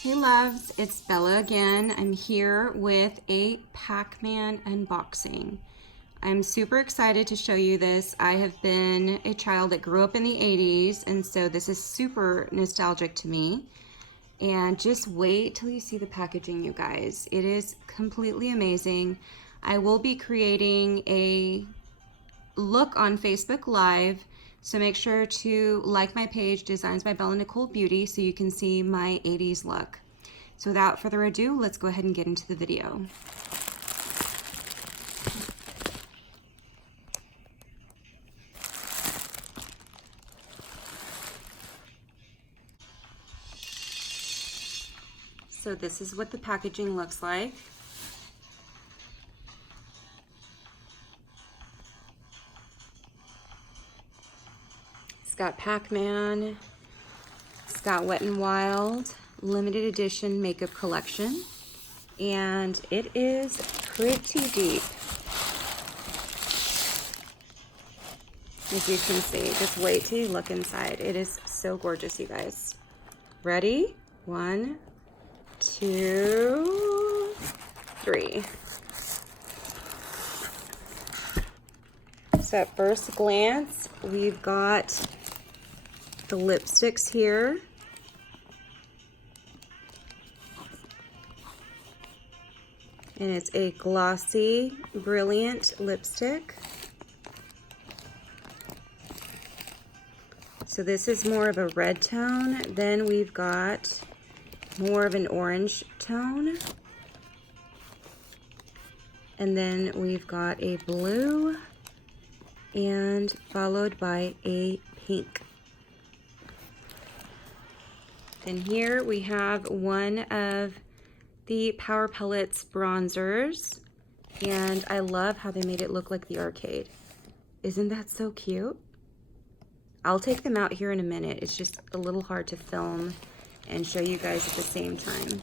Hey loves, it's Bella again. I'm here with a Pac-Man unboxing. I'm super excited to show you this. I have been a child that grew up in the 80s, and so this is super nostalgic to me. And just wait till you see the packaging, you guys. It is completely amazing. I will be creating a look on Facebook Live, so make sure to like my page, Designs by Bella Nicole Beauty, so you can see my 80s look. So without further ado, let's go ahead and get into the video. So this is what the packaging looks like. It's got Pac-Man, it's got Wet n Wild limited edition makeup collection, and it is pretty deep. As you can see, just wait till you look inside. It is so gorgeous, you guys. Ready? 1, 2, 3. So at first glance, we've got the lipsticks here. And it's a glossy, brilliant lipstick. So this is more of a red tone. Then we've got more of an orange tone. And then we've got a blue and followed by a pink. And here we have one of the Power Palettes bronzers, and I love how they made it look like the arcade. Isn't that so cute? I'll take them out here in a minute. It's just a little hard to film and show you guys at the same time.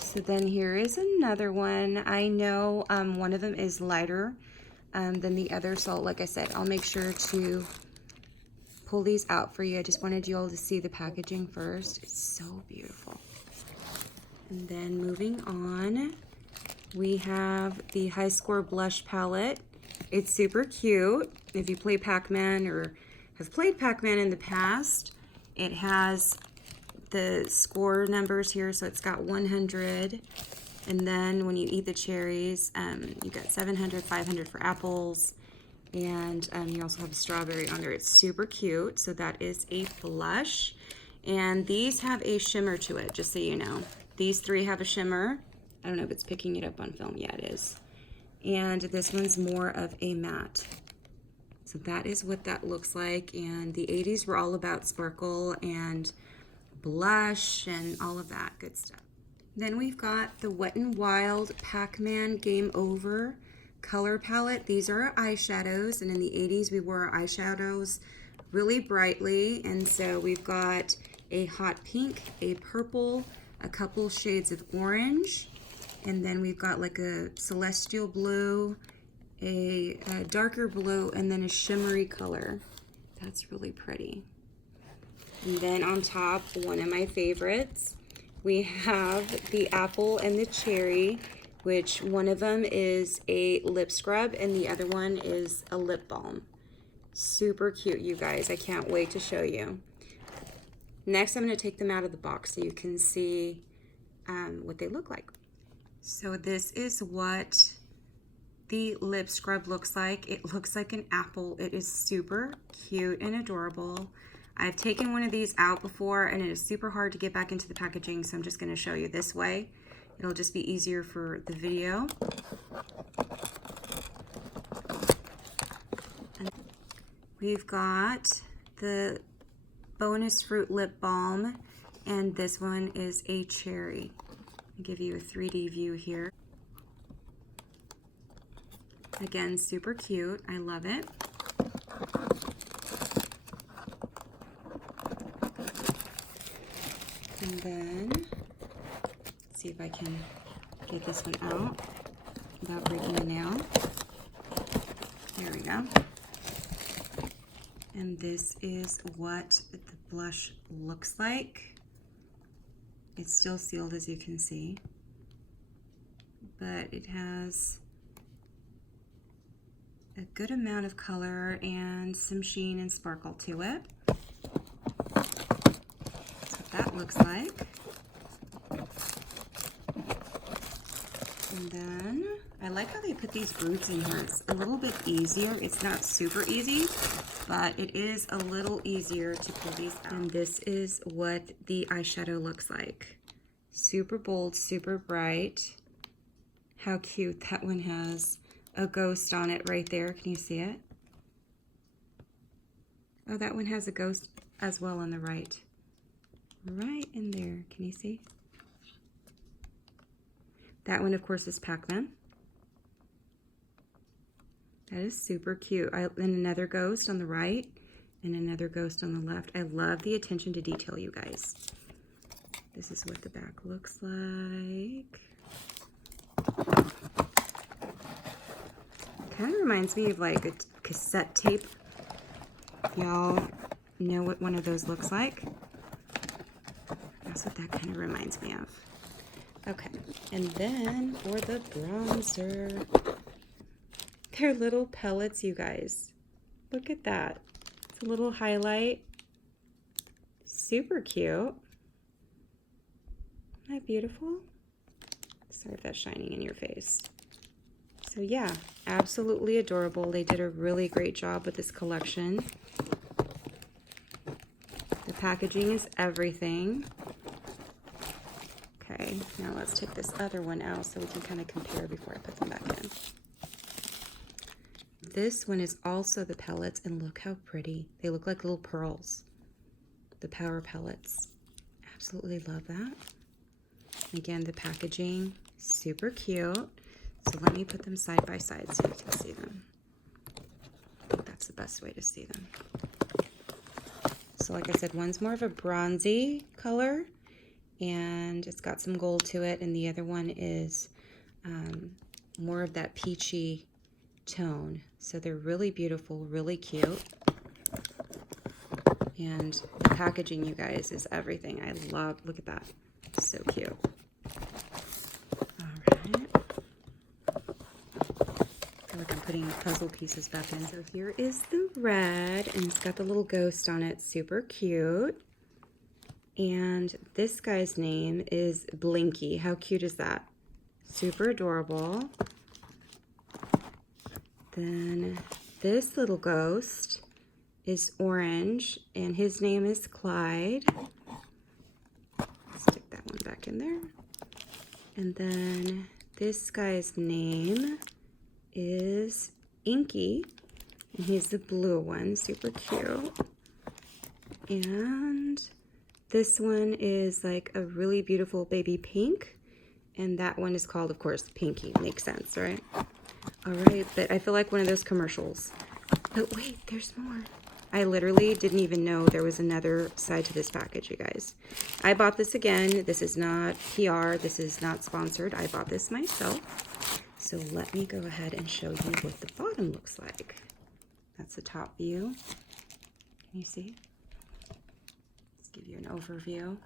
So then here is another one. I know one of them is lighter than the other, so like I said, I'll make sure to pull these out for you. I just wanted you all to see the packaging first. It's so beautiful. And then moving on, we have the High Score Blush Palette. It's super cute. If you play Pac-Man or have played Pac-Man in the past, it has the score numbers here. So it's got 100. And then when you eat the cherries, you got 700, 500 for apples. And you also have a strawberry on there. It's super cute. So that is a blush. And these have a shimmer to it, just so you know. These three have a shimmer. I don't know if it's picking it up on film. Yeah, it is. And this one's more of a matte. So that is what that looks like. And the 80s were all about sparkle and blush and all of that good stuff. Then we've got the Wet n Wild Pac-Man Game Over color palette. These are our eyeshadows, and in the 80s we wore our eyeshadows really brightly. And so we've got a hot pink, a purple, a couple shades of orange, and then we've got like a celestial blue, a darker blue, and then a shimmery color. That's really pretty. And then on top, one of my favorites, we have the apple and the cherry, which one of them is a lip scrub and the other one is a lip balm. Super cute, you guys. I can't wait to show you. Next, I'm going to take them out of the box so you can see what they look like. So this is what the lip scrub looks like. It looks like an apple. It is super cute and adorable. I've taken one of these out before and it is super hard to get back into the packaging, so I'm just going to show you this way. It'll just be easier for the video. And we've got the bonus fruit lip balm, and this one is a cherry. I'll give you a 3D view here. Again, super cute. I love it. And then, let's see if I can get this one out without breaking a nail. There we go. And this is what the blush looks like. It's still sealed, as you can see, but it has a good amount of color and some sheen and sparkle to it. That's what that looks like. And then I like how they put these roots in here. It's a little bit easier. It's not super easy, but it is a little easier to pull these out. And this is what the eyeshadow looks like. Super bold, super bright. How cute. That one has a ghost on it right there. Can you see it? Oh, that one has a ghost as well on the right. Right in there. Can you see? That one, of course, is Pac-Man. That is super cute. And another ghost on the right and another ghost on the left. I love the attention to detail, you guys. This is what the back looks like. Kind of reminds me of like a cassette tape. Y'all know what one of those looks like? That's what that kind of reminds me of. Okay, and then for the bronzer, they're little pellets, you guys. Look at that. It's a little highlight. Super cute. Isn't that beautiful? Sorry if that's shining in your face. So yeah, absolutely adorable. They did a really great job with this collection. The packaging is everything. Okay, now let's take this other one out so we can kind of compare before I put them back in. This one is also the pellets, and look how pretty. They look like little pearls. The Power Pellets. Absolutely love that. Again, the packaging, super cute. So let me put them side by side so you can see them. I think that's the best way to see them. So like I said, one's more of a bronzy color, and it's got some gold to it, and the other one is more of that peachy tone. So they're really beautiful, really cute. And the packaging, you guys, is everything. I love, look at that. So cute. All right. I feel like I'm putting puzzle pieces back in. So here is the red, and it's got the little ghost on it. Super cute. And this guy's name is Blinky. How cute is that? Super adorable. Then this little ghost is orange, and his name is Clyde. Stick that one back in there. And then this guy's name is Inky, and he's the blue one. Super cute. And this one is like a really beautiful baby pink, and that one is called, of course, Pinky. Makes sense, right? All right, but I feel like one of those commercials. But wait, there's more. I literally didn't even know there was another side to this package, you guys. I bought this again. This is not PR. This is not sponsored. I bought this myself. So let me go ahead and show you what the bottom looks like. That's the top view. Can you see? Let's give you an overview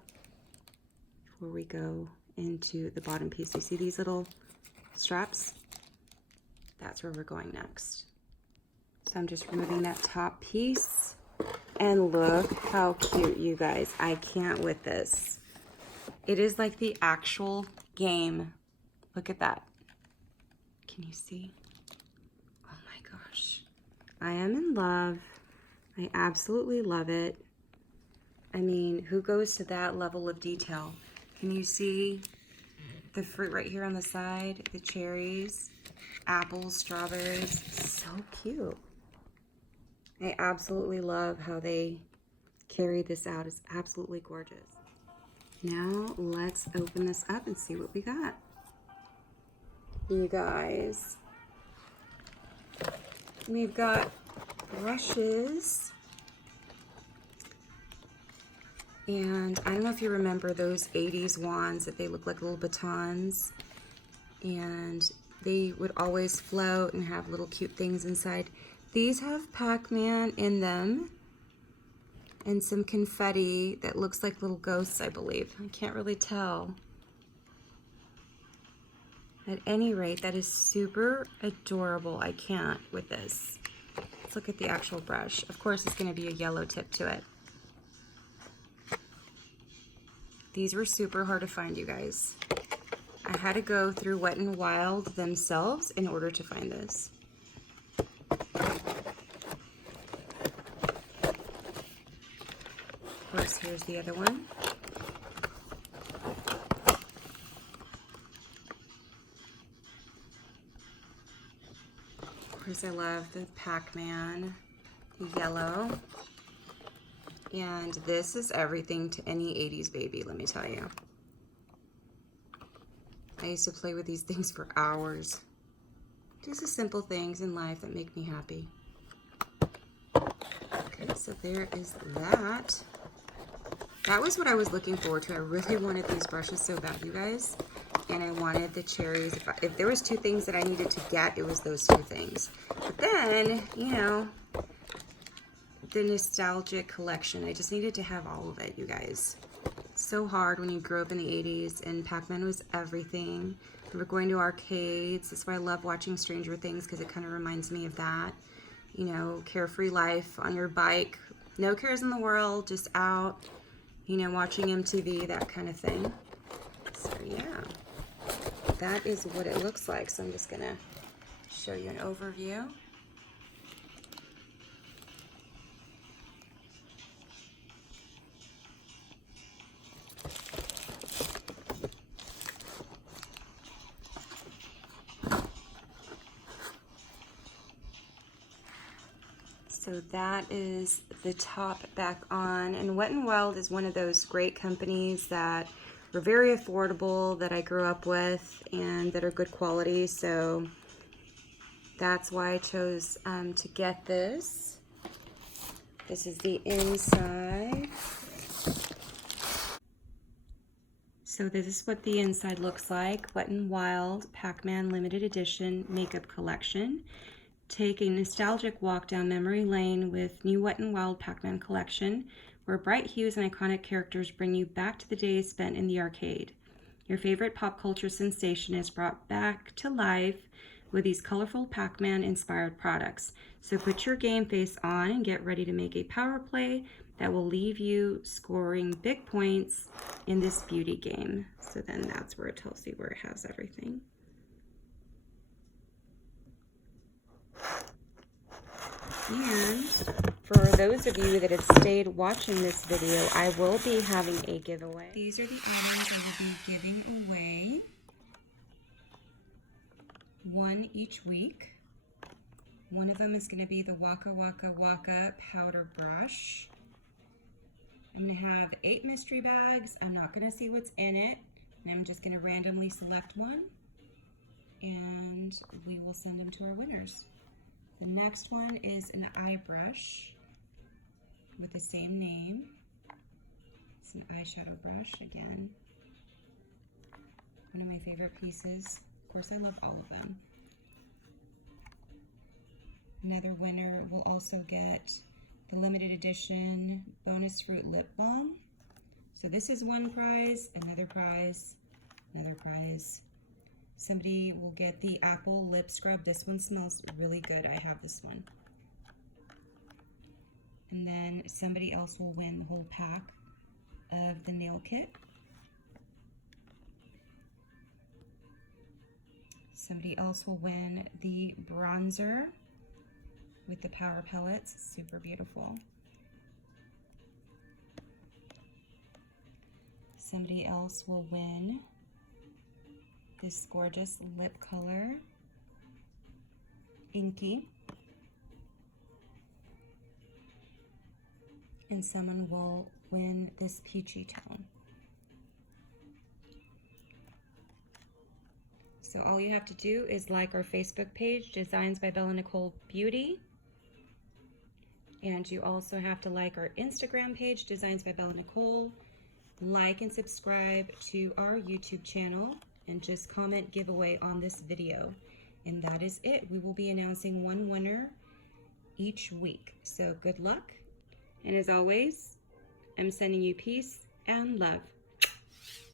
before we go into the bottom piece. You see these little straps? That's where we're going next. So I'm just removing that top piece, and look how cute, you guys. I can't with this. It is like the actual game. Look at that. Can you see? Oh my gosh. I am in love. I absolutely love it. I mean, who goes to that level of detail? Can you see the fruit right here on the side? The cherries, apples, strawberries. So cute. I absolutely love how they carry this out. It's absolutely gorgeous. Now let's open this up and see what we got. You guys, we've got brushes. And I don't know if you remember those 80s wands that they look like little batons. And they would always float and have little cute things inside. These have Pac-Man in them. and some confetti that looks like little ghosts, I believe. I can't really tell. At any rate, that is super adorable. I can't with this. Let's look at the actual brush. Of course, it's going to be a yellow tip to it. These were super hard to find, you guys. I had to go through Wet n Wild themselves in order to find this. Of course, here's the other one. Of course, I love the Pac-Man, the yellow. And this is everything to any 80s baby, let me tell you. I used to play with these things for hours. Just the simple things in life that make me happy. Okay, so there is that. That was what I was looking forward to. I really wanted these brushes so bad, you guys. And I wanted the cherries. If there was two things that I needed to get, it was those two things. But then, you know, the nostalgic collection. I just needed to have all of it, you guys. So hard when you grew up in the 80s and Pac-Man was everything. We were going to arcades. That's why I love watching Stranger Things, because it kind of reminds me of that. You know, carefree life on your bike. No cares in the world, just out, you know, watching MTV, that kind of thing. So yeah, that is what it looks like. So I'm just gonna show you an overview. So that is the top back on, and Wet n Wild is one of those great companies that were very affordable, that I grew up with, and that are good quality. So that's why I chose to get this. This is the inside. So this is what the inside looks like. Wet n Wild Pac-Man Limited Edition Makeup Collection. Take a nostalgic walk down memory lane with new Wet n Wild Pac-Man collection, where bright hues and iconic characters bring you back to the days spent in the arcade. Your favorite pop culture sensation is brought back to life with these colorful Pac-Man inspired products. So put your game face on and get ready to make a power play that will leave you scoring big points in this beauty game. So then that's where it tells you where it has everything. And for those of you that have stayed watching this video, I will be having a giveaway. These are the items I will be giving away. One each week. One of them is going to be the Waka Waka Waka powder brush. I'm going to have 8 mystery bags. I'm not going to see what's in it. And I'm just going to randomly select one. And we will send them to our winners. The next one is an eye brush with the same name. It's an eyeshadow brush again. One of my favorite pieces. Of course, I love all of them. Another winner will also get the limited edition bonus fruit lip balm. So this is one prize, another prize, another prize. Somebody will get the apple lip scrub. This one smells really good. I have this one. And then somebody else will win the whole pack of the nail kit. Somebody else will win the bronzer with the power pellets. Super beautiful. Somebody else will win this gorgeous lip color, Inky. And someone will win this peachy tone. So all you have to do is like our Facebook page, Designs by Bella Nicole Beauty. And you also have to like our Instagram page, Designs by Bella Nicole. Like and subscribe to our YouTube channel, and just comment giveaway on this video. And that is it. We will be announcing one winner each week. So good luck, And as always, I'm sending you peace and love.